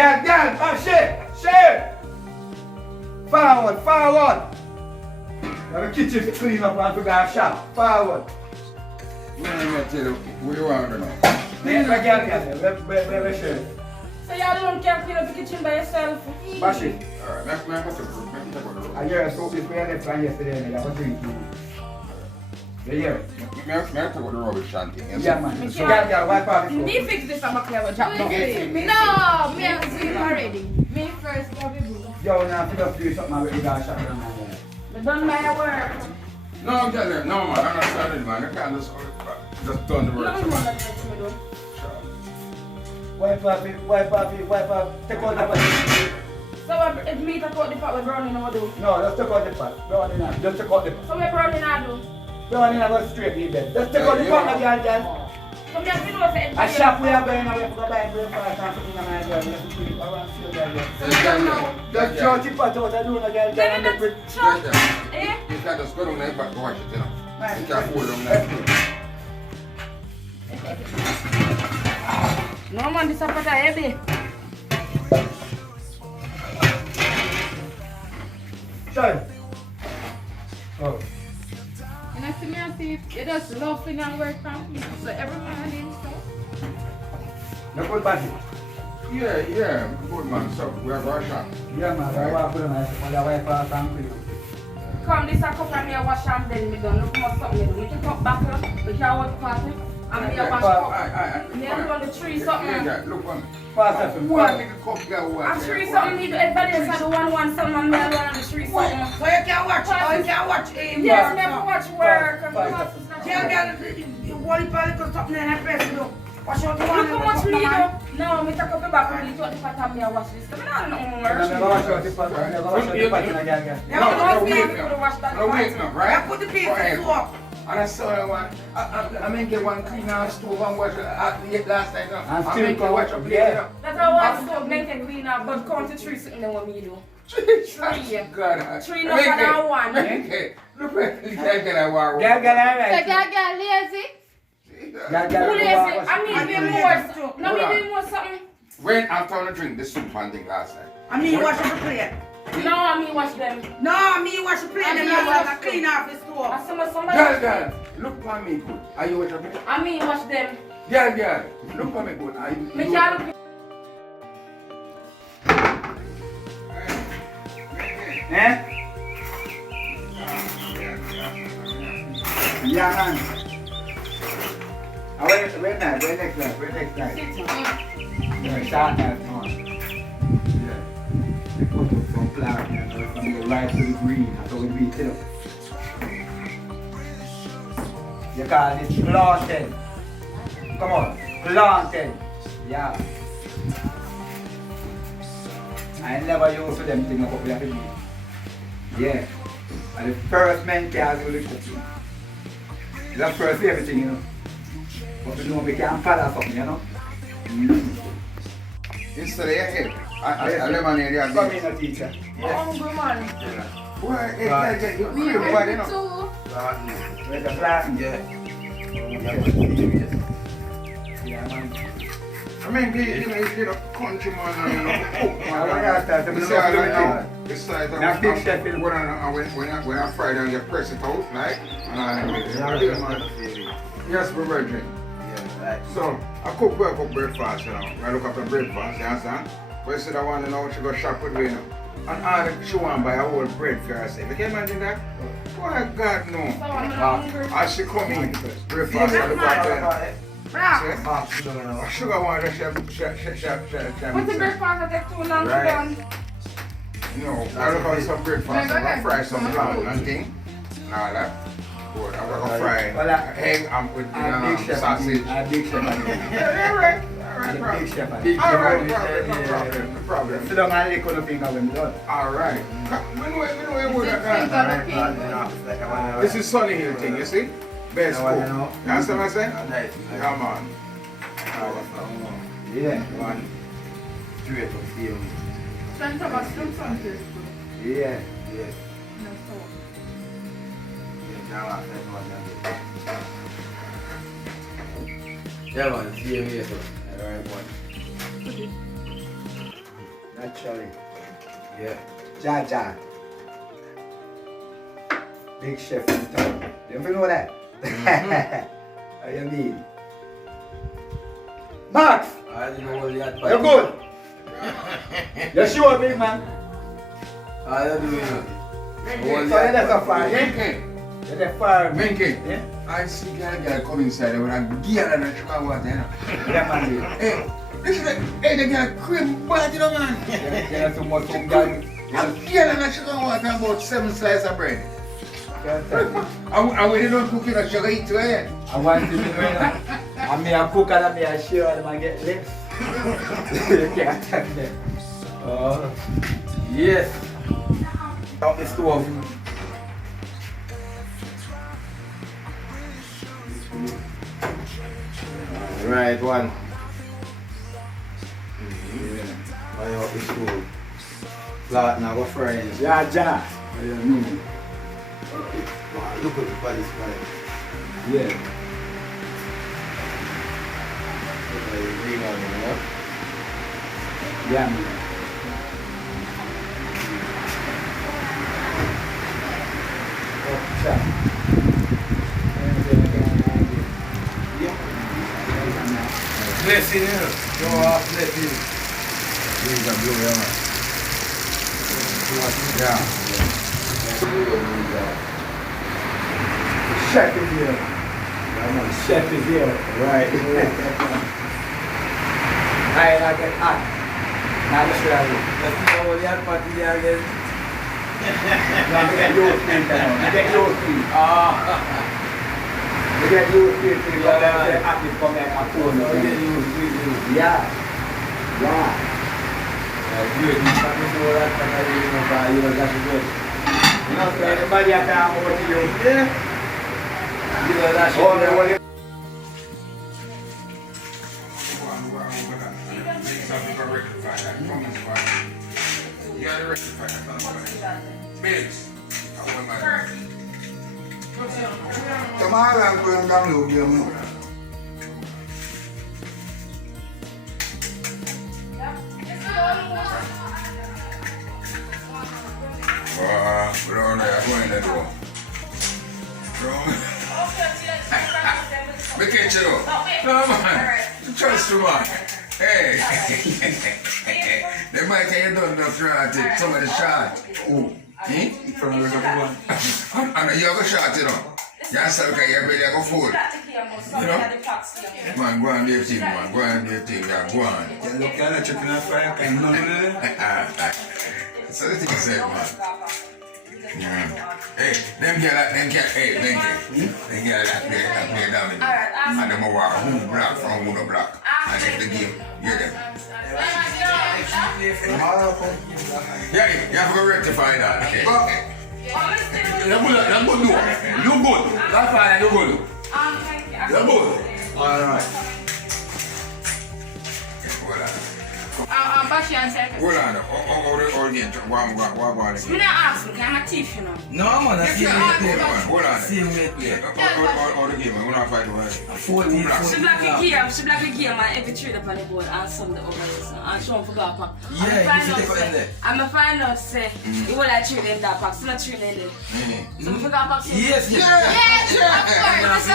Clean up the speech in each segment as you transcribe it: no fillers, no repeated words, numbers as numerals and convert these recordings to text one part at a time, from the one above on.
Oh shit. Forward. Now the kitchen to clean up and to go shop. Forward. What do you want to know? Where shirt? So y'all don't care clean up the kitchen by yourself? Bash it. Alright, let's take a look. I hear a soap is where I left from yesterday and I have a drink too. You hear it? May I take out the rubbish shanty? Yeah, man. Yeah, wipe off the Me soap. fix this, I'm a clever job. No, me have seen already. Me first, Bobby Boo. Yo, now if you don't do something with the guy shop around my head. I done my work. No, I'm telling you, no man, I'm not started man. You can't just done the No, work. no, that's what me do. Wipe off, take out the pot. So if me take out the pot, we're browning now do. No, just take out the pot. Browning out. Just take out the pot. So we're browning now do. Browning out, go straight in bed. Just take out the pot, my girl. So me have to know say A shop we are going away for the buy breakfast and putting on my girl. Let's put it around here, girl. Just throw the pot out and do it again. Then And it's make chop. You Eh? can't just go down there back to wash it, you know. Man, You can't hold down there. No man, this is a pot heavy. Sorry. Oh. And I see me and see you just laughing and work from me. So every morning, so. No good party. Yeah, good man, so we are going to shop. Yeah, man. I want to put on my wipe off and clean. Come this a cup and me a wash and then me done. Look how something me do. Me take up back up, we can work party. And me a wash cup. Me a do on the tree something. Yeah, look on me. Pass that for me. One nigga cup get And water. tree something me do. Everybody else had the one something and me a do on the tree something. So you can watch, oh, you can watch him. Yes, me have to watch work. Tell girl, you want to put something in her face, look. Wash out the Look one. how much me do. No, me take up the back and take out the pot and me a wash this. Me not know I never wash out the pot. I never wash out the pot in a girl. Yeah, but once me have to wash that No, wait, no, I right? put the piece of soap. And I saw that one. I mean, get one clean out stove and wash it last night. And I still mean, come wash up yeah. here. That's how I stop making clean up, but count to three something than what me do. Jesus God. Three no more than one. Okay. Look at the guy that I war. Girl, So alright. girl lazy. Who lazy? I mean, me more. No, me doing more something. When after I drink this soup and thing last night. I mean, wash up the plate. No, I mean wash them. No, me wash the plate I and mean, you wash have to clean off the I stove. saw somebody. Girl, look for me good. Are you with me? I mean wash them. Girl, look for me good. Are you? Me can't look. Eh? Yeah, man. Where next night? Yeah, shot night, man. Yeah. They put up some flour and from the right to the green. That's how we beat it up. You call it plantain. Come on, plantain. Yeah. I never used to them thing up there to beat. Yeah. And the first man can do the cooking. That's first everything, you know. But you know we can follow something, you know. Instead of your head, I lemonade you Come in, a teacher. Hungry man. Why? You We crib ready bad, you know. too. With the flat. Yeah. Yeah, man. I mean, you know, country man, you know, cook I got that. man. I'm You see, not I don't doing know. it. Besides, Now, big chef in- when I fry down, you press it out, like, yes, we're virgin. So, I cook breakfast, you know. I look after breakfast, you understand? But you said I want to know she go shop with me, you know. And all she want to buy a whole bread for herself. You can imagine that? Why God no. So I'm hungry. As she come in, breakfast, I look after her. Brah. Sugar one, she What's the breakfast that take too long to Right. done? No, I look at some breakfast, I'm gonna fry some lamb and thing. And all that. Good, I'm gonna fry egg and with the sausage. I'm big chef. Alright, I'm big chef. Alright, no problem. Sit down and lick on the finger when I'm done. Alright. We know you would have done. This is Sunny Hill thing, you see? Best cook. You understand what I'm saying? Come on. Yeah. Strength of a strong something. Yeah. No, so. Yeah man, see you later. Alright, boy. Naturally. Yeah. Jaja. Big chef in town. You know that? How you mean? Max! I didn't know what you had. You're good? You sure, big man? How you doing? So you're just a fire, yeah? Minky. You're the fire. Minky. Yeah? I see girl come inside with a gear and a sugar water, you know. Yeah, man. Hey, this is like, hey, they got a cream butter, you know, man. You're too much from God. A gear and a sugar water and about 7 slices of bread. Can't tell you. And we don't cook it a sugar eat to it. I want to know, and me a cook and me a share and I get lips. You can't tell me. Oh, yes. Out the stove. Right one. Buy out the stove. Flat now, go friends. Yeah, ja. What do you mean? Wow, look at the body spray. Yeah. Green on it, you know? Yeah, man. Oh, chap. Blessing, you know? Go off, blessing. These are blue, yeah, man. Yeah. Chef is here. Yeah, man. Chef is here. Right. I get hot. Naturally. Let's see how you had party there again. Now we get your feet now. We get your feet. We get your feet. We get the happy come back at home. Now get used to it. Yeah. Yeah. You know that, but you know that's good. You know, so anybody at home over to you. Yeah. You know that's Oh, no, what you You gotta rectify that. Biggs. Tomorrow I'm going down to you. Bro, I'm going to do. Make it chill. Come on. Trust me, man. Hey. They might say you don't know try to take some of the shot. Ooh. from the one? And you have a shot, you know. You have to get your belly go full. You know? Man, go and do your thing, man. Go and do your thing. Yeah, go on. You look at the chicken and fry, kind of So the thing is said, man. Yeah. Hey, them girl, hey, them girl that play down in there. And them walk who black from who no black. And if the game, get them. Yeah, you have to rectify that. Okay. You're good. You're good. That's fine, you're good. You're good. Alright. Bashi and second. Hold on. Or again. One again. Me not ask me, can I have teeth, you know? No, man, that's Hold on. same way play. Or the game, we're not fighting over it. 14, She black a game and every trade up on the board and some the others and show them for that pack. Yeah, you should take out there. I'm a find out say you will like trade in that pack, so not trade in them. So we forgot pack. Yes, Yes, of course.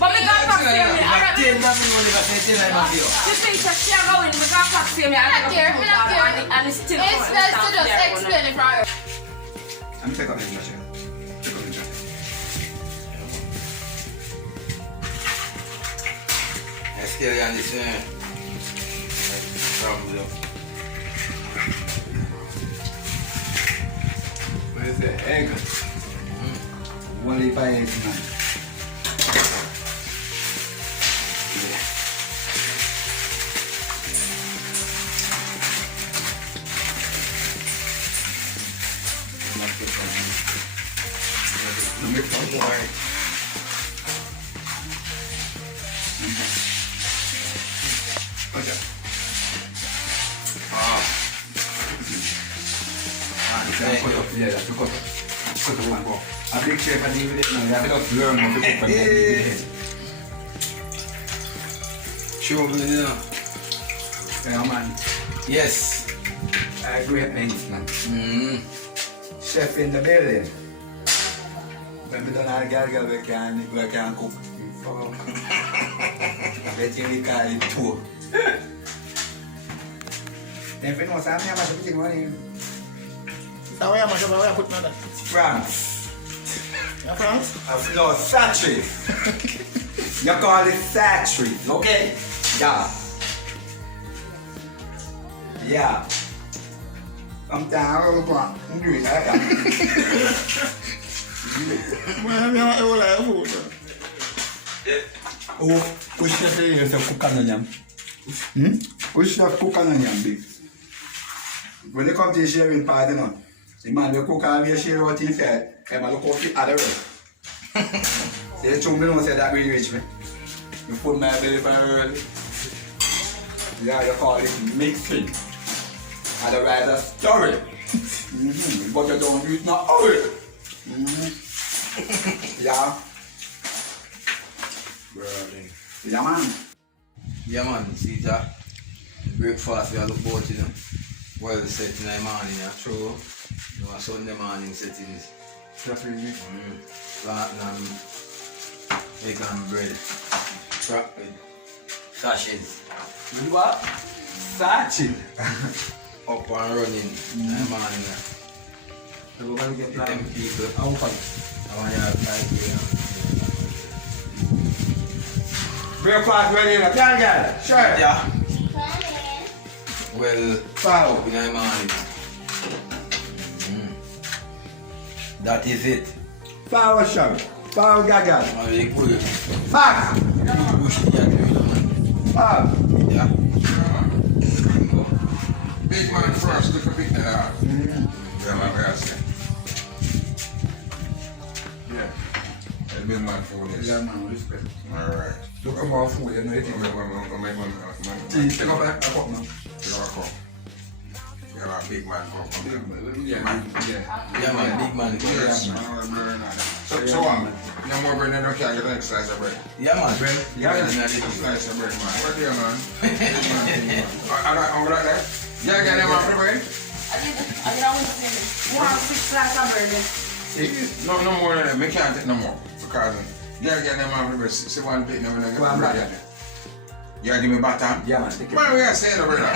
But we got pack same me. I Ten that me only got 10 I must do. you think that she are going, we got pack same me. And it's still It's best to just explain it right. I'm take up this machine. Take up this machine. I still on this problem. Where's the egg? One leaf of eggs, man. A big chef and DVD now, you have to learn how to cook on DVD. Sure, you know. Yeah, man. Yes. A great mince, man. Chef in the building. When we don't have a girl, we can cook. Let you call it too. Then if you know something, I'm going to put it Now where am I going to put another? France. France? No, Satchery. You call it Satchery, okay? Yeah. Yeah. I'm down. I'm doing that. Oh, which chef is a cook and yam? Which chef cook and yam, big? When you come to the sharing party, no, the man will cook and we share out in fair, and I look out the other way. Say, two million say that really rich, man. You put my belly for early. Yeah, you call it mixing. Otherwise, a story. But you don't do it now, oil. Yeah. Yeah, man. Yeah, man, see that breakfast we are look about, you know. Well set in the morning, yeah, true. You know, Sunday morning settings. Definitely. Platinum, egg and bread, cracked sashes. You what? Satchel. Up and running in the morning. We're going to get Them people, how fun. I want you to have Breakfast ready in a can, girl. Sure. yeah. Well, Follow. in the morning. That is it. Follow, sure. Follow, girl. I will put it. Fast. Push the cat, man. Fast. Yeah. Big man first, look a bit yeah, my best. Yeah. The big man food is. Yeah, man, respect. Alright. Look at more food, you know it. Take up a cup now. Yeah, a big man cup. Yeah, yeah. Yeah, man, big man. Yes. So no more bread, no can't get the next slice of bread. Yeah, man. Bread. Yeah, Yeah, man. Slice of bread, man. What do you, man? I'm like that. Yeah, get them off the bread. I did always say you want 6 slices of bread. No more than that. Me can't take no more. Because get them off the bread. See one plate, never get the bread. Yeah, give me batter. Yeah, man. Take it. Why we are saying over there?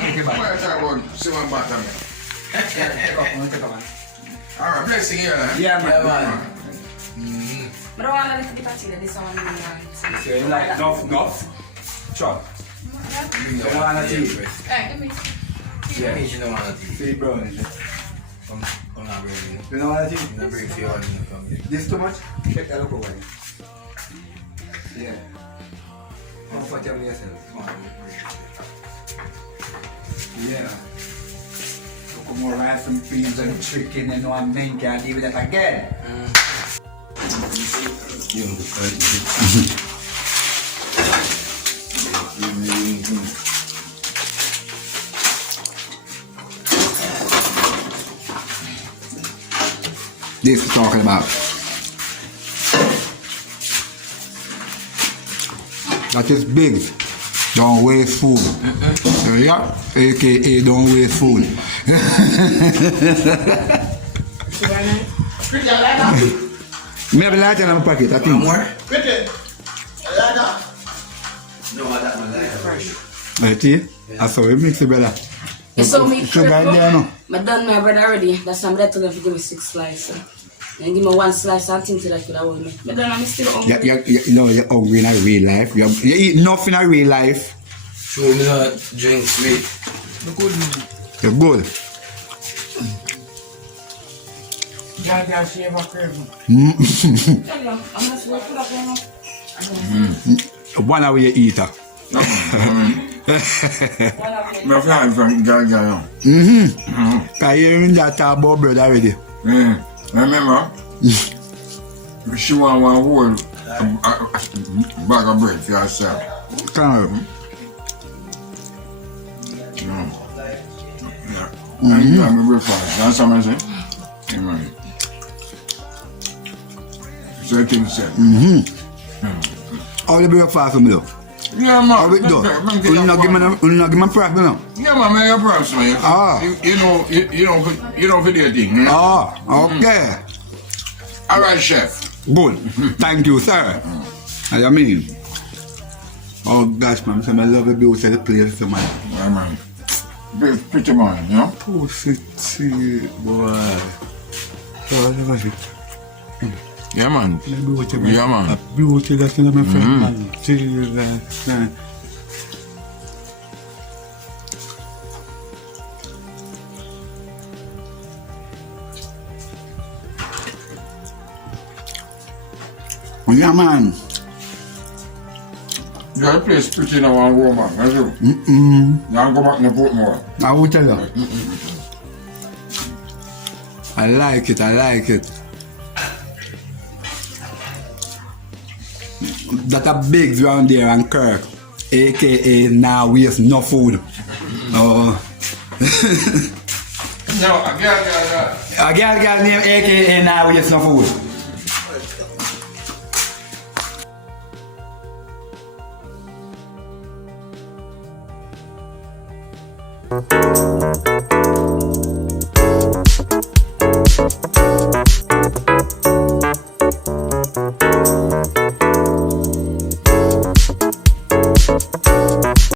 Take it back. Why are you talking about see one batter, man? Take up, man. Alright, blessing here, man. Yeah, man. Yeah, man. But I want a little bit of chili, this one. So you like enough? Chop. You don't want to tea? Hey, give me. Yeah, you don't want to tea. See brownies. Come not bring it. You don't want to tea? You don't bring fear when you come here. This too much? Check that look over. Yeah. Comfortable yourself. Yeah. Look more rice and peas and chicken and one man can't leave that again. You know, This we're talking about. That is big. Don't waste food. Yeah, aka don't waste food. Me have a lighter in my pocket, I think. more? Pretty. Lada. No, that one like fresh. I see. I saw you mix it, brother. You saw me Sugar in there, no? I done my bread already. That's why I'm ready to give me 6 slices. And give me 1 slice and think that could have hold me. But then I'm still hungry. You know, you're hungry in a real life. You eat nothing in real life. True, me not drink sweet. You're good. Yeah, yeah, she have a cream. I'm just working up now. One hour you eat her. My friend from Gaga. Can you hear that talk about bread already? Remember? She want one whole bag of bread for herself. Come Yeah. And you have me breakfast. That's what I'm saying. Amen. So I think so. How the breakfast for me look? Yeah, man. How it do? You not give me price, you know? Yeah, man, man, your price, man. Ah. You know video thing. You know? Ah, okay. All right, chef. Good. Thank you, sir. I mean. Oh gosh, man, I love the beauty of the place, man. Yeah, man. Pretty man, you know? Pussy, boy. Oh, look at it. Yeah, man. The beauty, man. Yeah, man. The beauty that's in my friend, man. Jesus, man. Yeah, man. Yeah, the place pretty now and go, man. That's true. Now go back and put more. I will tell you. I like it, I like it. That a big round there and Kirk, aka now waste no food. Oh. No, again. A girl name aka now waste no food. Thank